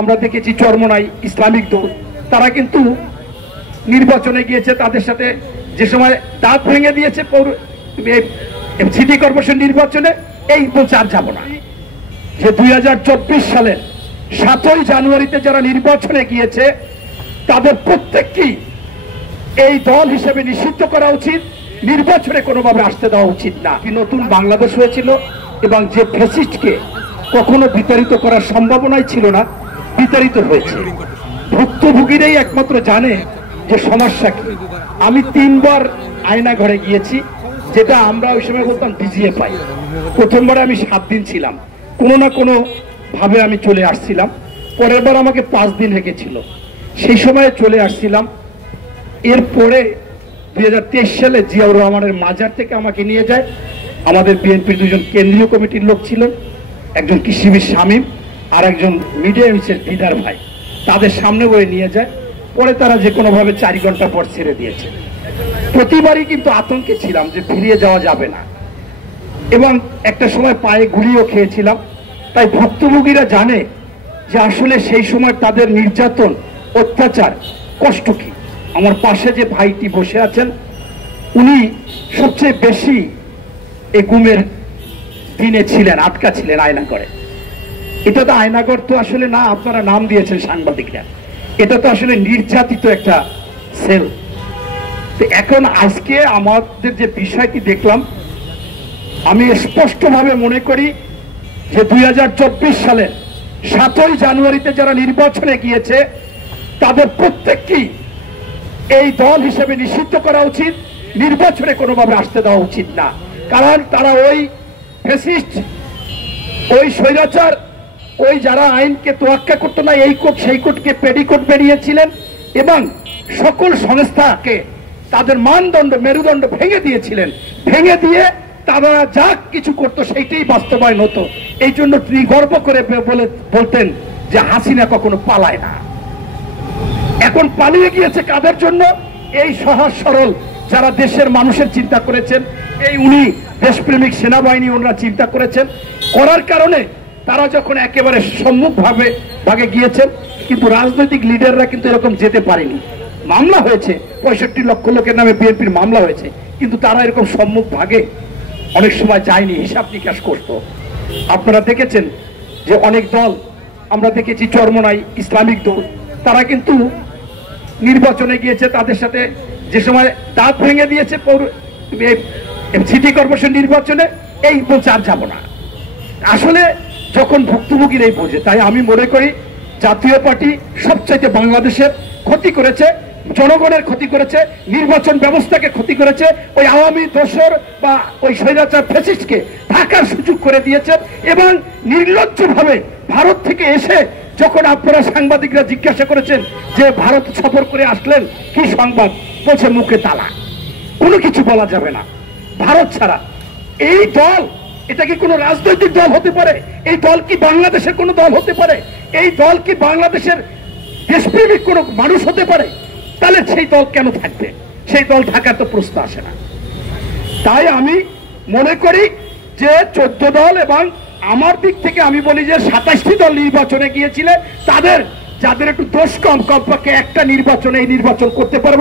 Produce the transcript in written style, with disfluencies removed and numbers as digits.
আমরা দেখেছি চরমোনাই ইসলামিক দল তারা কিন্তু নির্বাচনে গিয়েছে, তাদের সাথে যে সময় দাঁত ভেঙে দিয়েছে সিটি কর্পোরেশন নির্বাচনে, এই বলছে আর যাব না। যে 2024 সালের 7ই জানুয়ারিতে যারা নির্বাচনে গিয়েছে তাদের প্রত্যেককেই এই দল হিসেবে নিষিদ্ধ করা উচিত, নির্বাচনে কোনোভাবে আসতে দেওয়া উচিত না। নতুন বাংলাদেশ হয়েছিল এবং যে ফ্যাসিস্টকে কখনো বিতাড়িত করার সম্ভাবনাই ছিল না, বিতাড়িত হয়েছে। ভুক্তভোগীরাই একমাত্র জানে যে সমস্যা কি। আমি 3 বার আয়না ঘরে গিয়েছি, যেটা আমরা ওই সময় বলতাম ডিজিএফআই। প্রথমবারে আমি 7 দিন ছিলাম, কোনো না কোনো ভাবে আমি চলে আসছিলাম। পরের বার আমাকে 5 দিন রেখেছিল, সেই সময়ে চলে আসছিলাম। এরপরে 2023 সালে জিয়াউর রহমানের মাজার থেকে আমাকে নিয়ে যায়, আমাদের বিএনপির 2জন কেন্দ্রীয় কমিটির লোক ছিলেন, একজন কৃষিবিদ শামীম আর একজন মিডিয়া ইউনিটের দিদার ভাই, তাদের সামনে বয়ে নিয়ে যায়। পরে তারা যে কোনোভাবে 4 ঘন্টা পর ছেড়ে দিয়েছে। প্রতিবারই কিন্তু আতঙ্কে ছিলাম যে ফিরিয়ে যাওয়া যাবে না, এবং একটা সময় পায়ে গুলিও খেয়েছিলাম। তাই ভুক্তভোগীরা জানে যে আসলে সেই সময় তাদের নির্যাতন, অত্যাচার, কষ্ট কি। আমার পাশে যে ভাইটি বসে আছেন, উনি সবচেয়ে বেশি এই গুমের দিনে ছিলেন, আটকা ছিলেন আয়না করে। এটা তো আয়নাগর তো আসলে না, আপনারা নাম দিয়েছেন সাংবাদিকরা, এটা তো আসলে নির্যাতিত একটা সেল। এখন আজকে আমাদের যে বিষয়টি দেখলাম, আমি স্পষ্টভাবে মনে করি যে 2024 সালের 7ই জানুয়ারিতে যারা নির্বাচনে গিয়েছে তাদের প্রত্যেককেই এই দল হিসেবে নিষিদ্ধ করা উচিত, নির্বাচনে কোনোভাবে আসতে দেওয়া উচিত না। কারণ তারা ওই ফ্যাসিস্ট, ওই স্বৈরাচার, ওই যারা আইনকে তোয়াক্কা করতো না, এই কোট সেই কোটকে পেডিকোট বেরিয়েছিলেন এবং সকল সংস্থাকে তাদের মানদণ্ড, মেরুদণ্ড ভেঙে দিয়েছিলেন। ভেঙে দিয়ে তারা যা কিছু করতো সেইটাই বাস্তবায়ন হতো। এই জন্য তিনি গর্ব করে বলতেন যে হাসিনা কখনো পালায় না। এখন পালিয়ে গিয়েছে কাদের জন্য? এই সহজ সরল যারা দেশের মানুষের চিন্তা করেছেন, এই উনি দেশপ্রেমিক সেনাবাহিনী ওনারা চিন্তা করেছেন, করার কারণে তারা যখন একেবারে সম্মুখ ভাগে গিয়েছেন। কিন্তু রাজনৈতিক লিডাররা কিন্তু এরকম যেতে পারেনি। মামলা হয়েছে, 65 লক্ষ লোকের নামে বিএনপির মামলা হয়েছে, কিন্তু তারা এরকম সম্মুখ ভাগে অনেক সময় যায়নি, হিসাব নিকাশ করত। আপনারা দেখেছেন যে অনেক দল, আমরা দেখেছি চরমোনাই ইসলামিক দল তারা কিন্তু নির্বাচনে গিয়েছে, তাদের সাথে যে সময় দাঁত ভেঙে দিয়েছে সিটি কর্পোরেশন নির্বাচনে, এই বলছে আর যাব না। আসলে যখন ভুক্তভোগীরাই বোঝে, তাই আমি মনে করি জাতীয় পার্টি সবচাইতে বাংলাদেশের ক্ষতি করেছে, জনগণের ক্ষতি করেছে, নির্বাচন ব্যবস্থাকে ক্ষতি করেছে। ওই আওয়ামী দোসর বা ওই স্বৈরাচার ফ্যাসিস্টকে থাকার সুযোগ করে দিয়েছেন। এবং নির্লজ্জভাবে ভারত থেকে এসে যখন আপনারা সাংবাদিকরা জিজ্ঞাসা করেছেন যে ভারত সফর করে আসলেন কি সংবাদ, বলছে মুখে তালা, কোনো কিছু বলা যাবে না ভারত ছাড়া। এই দল, এটা কি কোনো রাজনৈতিক দল হতে পারে? এই দল কি বাংলাদেশের কোনো দল হতে পারে? এই দল কি বাংলাদেশের দেশপ্রেমিক কোনো মানুষ হতে পারে? তাহলে সেই দল কেন থাকবে? সেই দল থাকার তো প্রশ্ন আসে না। তাই আমি মনে করি যে 14 দল, এবং আমার দিক থেকে আমি বলি যে 27টি দল নির্বাচনে গিয়েছিলেন, তাদের যাদের একটু দোষ কম, কমপক্ষে একটা নির্বাচনে এই নির্বাচন করতে পারবে।